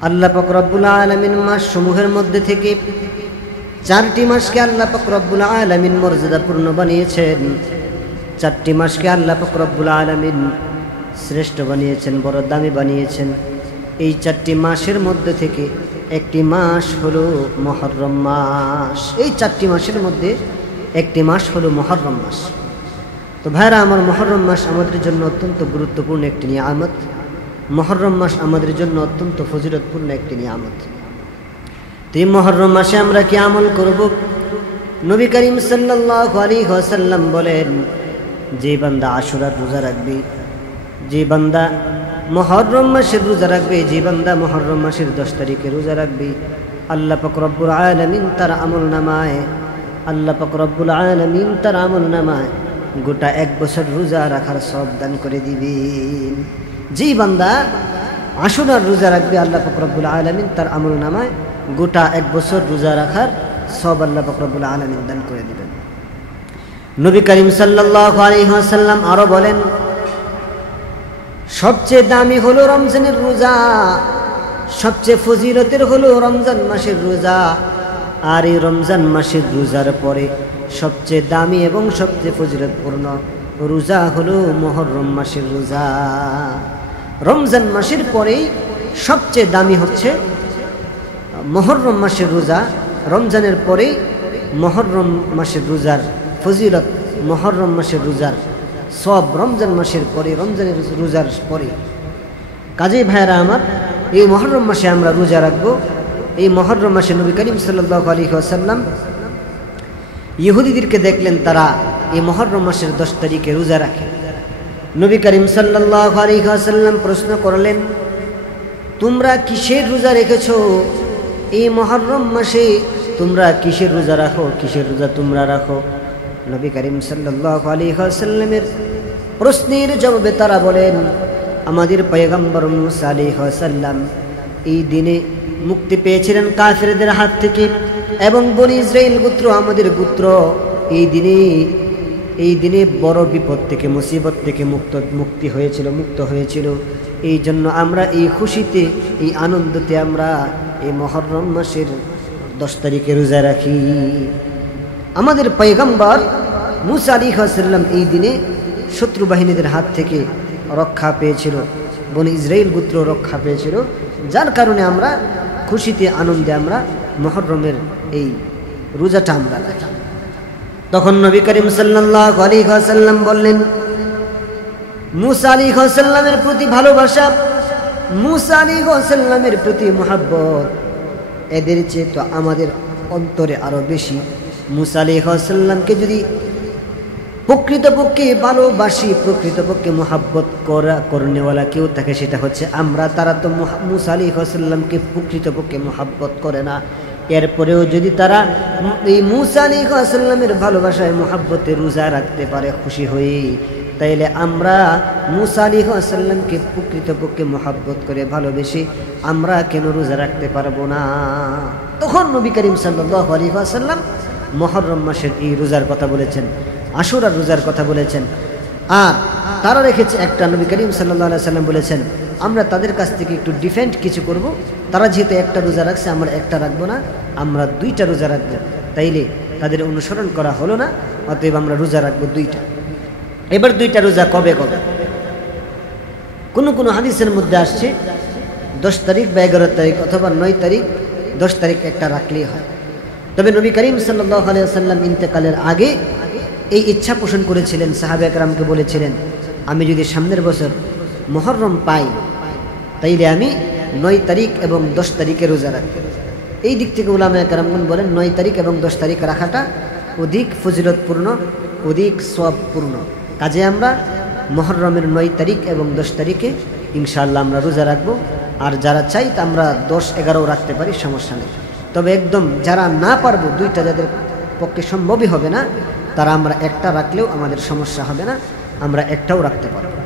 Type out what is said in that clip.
আল্লাহ পাক রব্বুল আলামিন মাস সমূহের মধ্যে থেকে 4টি মাসকে আল্লাহ পাক রব্বুল আলামিন মর্যাদাপূর্ণ বানিয়েছেন। 4টি মাসকে আল্লাহ পাক রব্বুল আলামিন শ্রেষ্ঠ বানিয়েছেন, বড় দামি বানিয়েছেন। এই 4টি মাসের মধ্যে থেকে একটি মাস হলো মুহররম মাস। এই 4টি মাসের মধ্যে একটি মাস হলো মুহররম মাস। তো ভাইরা আমার, মুহররম মাস আমাদের জন্য অত্যন্ত গুরুত্বপূর্ণ একটি নিয়ামত। মুহররম মাস আমাদের জন্য অত্যন্ত ফজিলতপূর্ণ একটি নিয়ামত। তো এই মুহররম মাসে আমরা কি আমল করব? নবী করিম সাল্লাল্লাহু আলাইহি ওয়াসাল্লাম বলেন, যে বান্দা আশুরার রোজা রাখবে, যে বান্দা মুহররম মাসের রোজা রাখবে, যে বান্দা মুহররম মাসের 10 তারিখে রোজা রাখবে, আল্লাহ পাক রব্বুল আলামিন তার আমলনামায় তার আমলনামায় গোটা 1 বছর রোজা রাখার সওয়াব দান করে দিবেন। যে বান্দা আশুরার রোজা রাখবে, আল্লাহ পাক রব্বুল আলামিন তার আমলনামায় গোটা 1 বছর রোজা রাখার সওয়াব আল্লাহ পাক রব্বুল আলামিন দান করে দিবেন। নবী করিম সাল্লাল্লাহু আলাইহি ওয়াসাল্লাম আরো বলেন, সবচেয়ে দামি হলো রমজানের রোজা, সবচেয়ে ফজিলতের হলো রমজান মাসের রোজা। আর এই রমজান মাসের রোজার পরে সবচেয়ে দামি এবং সবচেয়ে ফজিলতপূর্ণ রোজা হলো মুহররম মাসের রোজা। রমজান মাসের পরেই সবচেয়ে দামি হচ্ছে মুহররম মাসের রোজা। রমজানের পরেই মুহররম মাসের রোজার ফজিলত, মুহররম মাসের রোজার সব রমজান মাসের পরে, রমজানের রোজার পরে। কাজেই ভাইরা আমার, এই মুহররম মাসে আমরা রোজা রাখবো। এই মুহররম মাসে নবী করিম সাল্লাল্লাহু আলাইহি ওয়াসাল্লাম ইহুদিদেরকে দেখলেন তারা এই মুহররম মাসের 10 তারিখে রোজা রাখে। নবী করিম সাল্লাল্লাহু আলাইহি ওয়াসাল্লাম প্রশ্ন করলেন, তোমরা কিসের রোজা রেখেছো? এই মুহররম মাসে তোমরা কিসের রোজা রাখো? কিসের রোজা তোমরা রাখো? নবী করিম সাল্লাল্লাহু আলাইহি ওয়াসাল্লামের প্রশ্নের জবাবে তারা বলেন, আমাদের পয়গম্বর মুসা আলাইহিস সালাম এই দিনে মুক্তি পেয়েছিলেন কাফেরদের হাত থেকে, এবং বনি ইসরাইল গোত্র, আমাদের গোত্র এই দিনে বড় বিপদ থেকে, মুসিবত থেকে মুক্ত হয়েছিল। এই জন্য আমরা এই খুশিতে, এই আনন্দতে আমরা এই মুহররম মাসের 10 তারিখে রোজা রাখি। আমাদের পয়গম্বর মুসা আলাইহিস সালাম এই দিনে শত্রু বাহিনীদের হাত থেকে রক্ষা পেয়েছিল, বনি ইসরাইল গোত্র রক্ষা পেয়েছিল, যার কারণে আমরা খুশিতে, আনন্দে আমরা মুহররমের এই রোজাটা আমরা রাখি। তখন নবী করিম সাল্লাল্লাহু আলাইহি ওয়াসাল্লাম বললেন, মুসা আলাইহিস সালামের প্রতি ভালোবাসা, মুসা আলাইহিস সালামের প্রতি মুহাব্বত এদের চেয়ে তো আমাদের অন্তরে আরো বেশি। মুসা আলাইহিস সালামকে যদি প্রকৃতপক্ষে ভালোবাসি, প্রকৃতপক্ষে মুহাব্বত করনেওয়ালা কেউ থাকে, সেটা হচ্ছে আমরা। তারা তো মুসা আলাইহিস সালামকে প্রকৃতপক্ষে মুহাব্বত করে না। এরপরেও যদি তারা এই মুসা আলাইহিস সালামের ভালোবাসায়, মুহাব্বতে রোজা রাখতে পারে খুশি হয়ে, তাইলে আমরা মুসা আলাইহিস সালামকে প্রকৃতপক্ষে মুহাব্বত করে ভালোবেসে আমরা কেন রোজা রাখতে পারবো না? তখন নবী করিম সাল্লাল্লাহু আলাইহি ওয়াসাল্লাম মুহররম মাসের এই রোজার কথা বলেছেন, আশুরার রোজার কথা বলেছেন। আর তারা রেখেছে একটা, নবী করিম সাল্লাল্লাহু আলাইহি ওয়াসাল্লাম বলেছেন, আমরা তাদের কাছ থেকে একটু ডিফেন্ড কিছু করব। তারা যেহেতু একটা রোজা রাখছে, আমরা একটা রাখবো না, আমরা 2টা রোজা রাখবো। তাইলে তাদের অনুসরণ করা হলো না, অতএব আমরা রোজা রাখবো 2টা। এবার 2টা রোজা কবে? কোন হাদিসের মধ্যে আসছে 10 তারিখ বা 11 তারিখ অথবা 9 তারিখ, 10 তারিখ একটা রাখলেই হয়। তবে নবী করিম সাল্লাল্লাহু আলাইহি ওয়াসাল্লাম ইন্তেকালের আগে এই ইচ্ছা পোষণ করেছিলেন, সাহাবা একরামকে বলেছিলেন, আমি যদি সামনের বছর মুহররম পাই, তাইলে আমি 9 তারিখ এবং 10 তারিখে রোজা রাখব। এই দিক থেকে উলামা একরামগণ বলেন 9 তারিখ এবং 10 তারিখ রাখাটা অধিক ফজিলতপূর্ণ, অধিক সওয়াবপূর্ণ। কাজে আমরা মুহররমের 9 তারিখ এবং 10 তারিখে ইনশাআল্লাহ আমরা রোজা রাখবো। আর যারা চাই তা আমরা 10, 11 রাখতে পারি, সমস্যা নেই। তবে একদম যারা না পারবো, 2টা যাদের পক্ষে সম্ভবই হবে না, তারা আমরা একটা রাখলেও আমাদের সমস্যা হবে না, আমরা একটাও রাখতে পারবো।